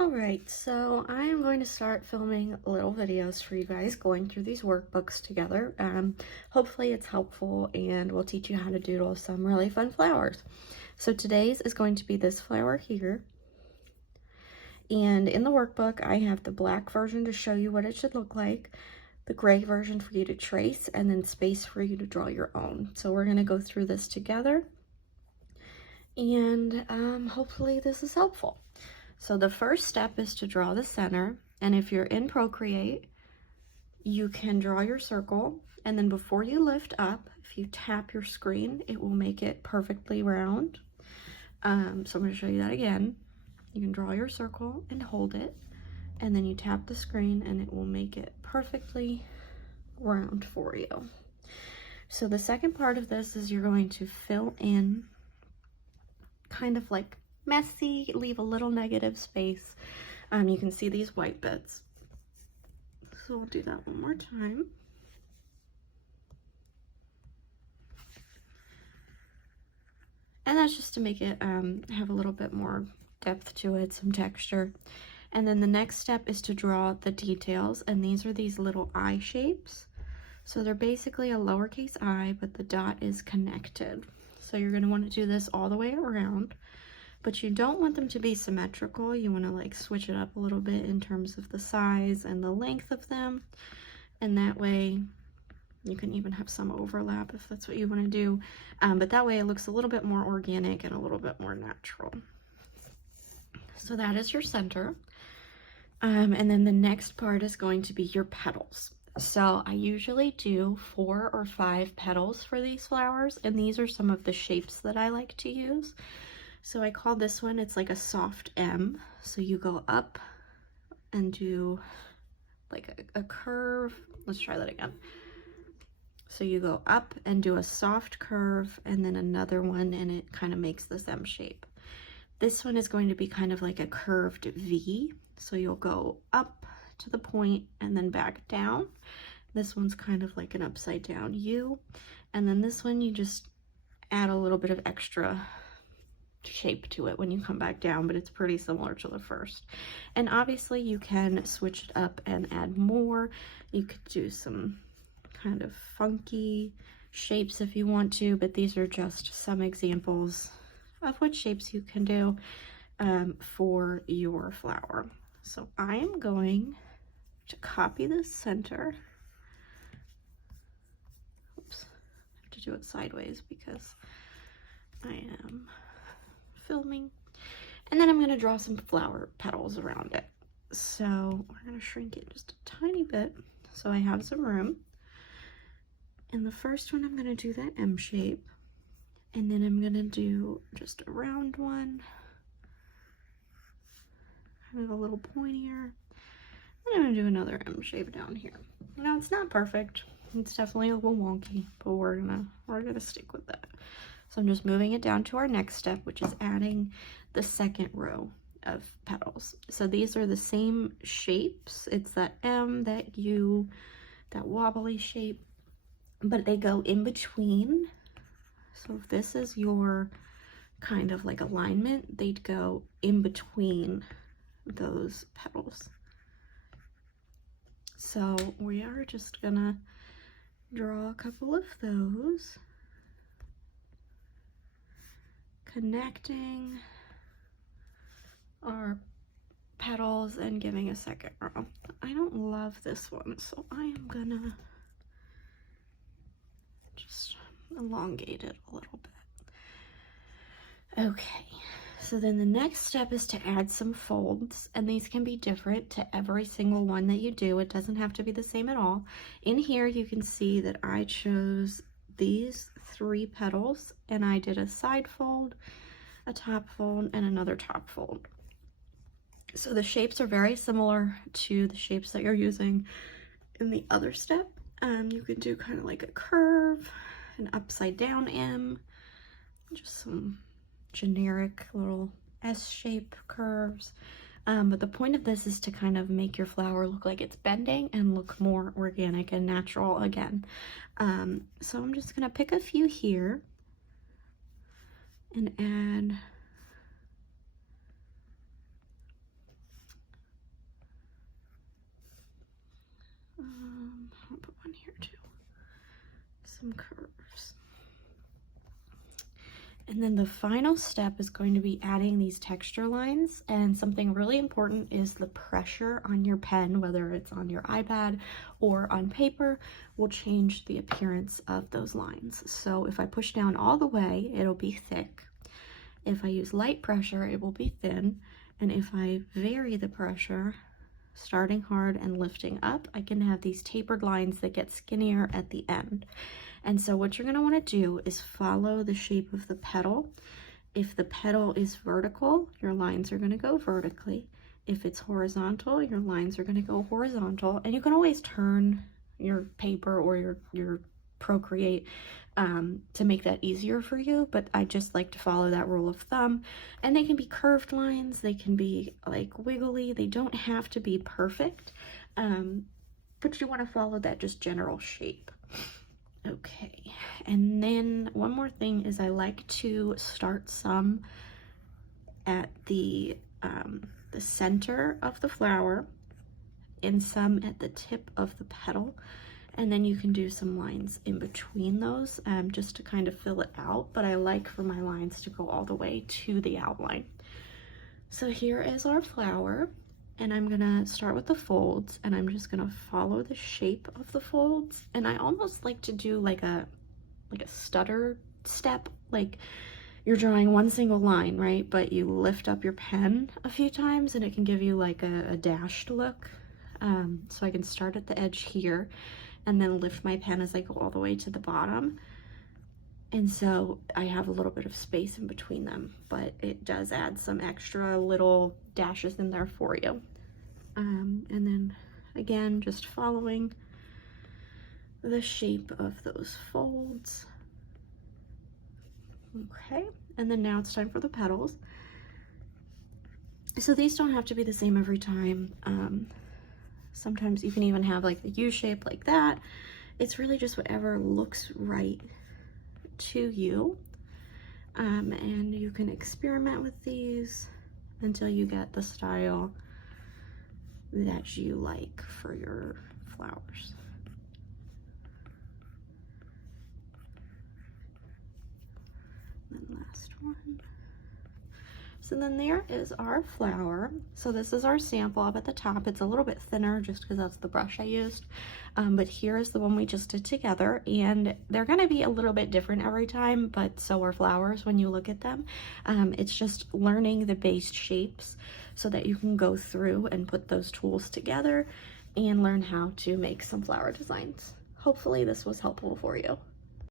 Alright, so I am going to start filming little videos for you guys going through these workbooks together. Hopefully it's helpful and will teach you how to doodle some really fun flowers. So today's is going to be this flower here. And in the workbook, I have the black version to show you what it should look like, the gray version for you to trace, and then space for you to draw your own. So we're going to go through this together, and hopefully this is helpful. So the first step is to draw the center, and if you're in Procreate, you can draw your circle, and then before you lift up, if you tap your screen, it will make it perfectly round. So I'm going to show you that again. You can draw your circle and hold it, and then you tap the screen and it will make it perfectly round for you. So the second part of this is you're going to fill in kind of like messy, leave a little negative space. You can see these white bits. So I'll do that one more time. And that's just to make it have a little bit more depth to it, some texture. And then the next step is to draw the details, and these are these little eye shapes. So they're basically a lowercase I, but the dot is connected. So you're going to want to do this all the way around. But you don't want them to be symmetrical. You want to like switch it up a little bit in terms of the size and the length of them. And that way you can even have some overlap if that's what you want to do. But that way it looks a little bit more organic and a little bit more natural. So that is your center. And then the next part is going to be your petals. So I usually do 4 or 5 petals for these flowers, and these are some of the shapes that I like to use. So I call this one, it's like a soft M. So you go up and do like a curve. Let's try that again. So you go up and do a soft curve and then another one, and it kind of makes this M shape. This one is going to be kind of like a curved V. So you'll go up to the point and then back down. This one's kind of like an upside down U. And then this one, you just add a little bit of extra shape to it when you come back down, but it's pretty similar to the first. And obviously you can switch it up and add more. You could do some kind of funky shapes if you want to, but these are just some examples of what shapes you can do for your flower. So I am going to copy this center. Oops, I have to do it sideways because I am filming. And then I'm going to draw some flower petals around it. So we're going to shrink it just a tiny bit so I have some room. And the first one, I'm going to do that M shape. And then I'm going to do just a round one. Kind of a little pointier. And I'm going to do another M shape down here. Now it's not perfect. It's definitely a little wonky, but we're gonna stick with that. So I'm just moving it down to our next step, which is adding the second row of petals. So these are the same shapes. It's that M, that U, that wobbly shape, but they go in between. So if this is your kind of like alignment, they'd go in between those petals. So we are just gonna draw a couple of those, connecting our petals and giving a second row. I don't love this one, so I am gonna just elongate it a little bit. Okay, so then the next step is to add some folds, and these can be different to every single one that you do. It doesn't have to be the same at all. In here you can see that I chose these 3 petals, and I did a side fold, a top fold, and another top fold. So the shapes are very similar to the shapes that you're using in the other step. You can do kind of like a curve, an upside down M, just some generic little S-shape curves. But the point of this is to kind of make your flower look like it's bending and look more organic and natural again. So I'm just gonna pick a few here and add some curves. And then the final step is going to be adding these texture lines, and something really important is the pressure on your pen, whether it's on your iPad or on paper, will change the appearance of those lines. So if I push down all the way, it'll be thick. If I use light pressure, it will be thin. And if I vary the pressure, starting hard and lifting up, I can have these tapered lines that get skinnier at the end. And so what you're going to want to do is follow the shape of the petal. If the petal is vertical, your lines are going to go vertically. If it's horizontal, your lines are going to go horizontal. And you can always turn your paper or your Procreate to make that easier for you, but I just like to follow that rule of thumb. And they can be curved lines, they can be like wiggly, they don't have to be perfect, but you want to follow that just general shape. Okay, and then one more thing is I like to start some at the center of the flower and some at the tip of the petal, and then you can do some lines in between those just to kind of fill it out, but I like for my lines to go all the way to the outline. So here is our flower, and I'm gonna start with the folds, and I'm just gonna follow the shape of the folds. And I almost like to do like a stutter step, like you're drawing one single line, right? But you lift up your pen a few times and it can give you like a dashed look. So I can start at the edge here and then lift my pen as I go all the way to the bottom. And so I have a little bit of space in between them, but it does add some extra little dashes in there for you. And then again, just following the shape of those folds. Okay, and then now it's time for the petals. So these don't have to be the same every time. Sometimes you can even have like a U shape like that. It's really just whatever looks right to you. And you can experiment with these until you get the style that you like for your flowers. And then last one. So then there is our flower. So this is our sample up at the top. It's a little bit thinner just because that's the brush I used. But here is the one we just did together, and they're gonna be a little bit different every time, but so are flowers when you look at them. It's just learning the base shapes so that you can go through and put those tools together and learn how to make some flower designs. Hopefully this was helpful for you.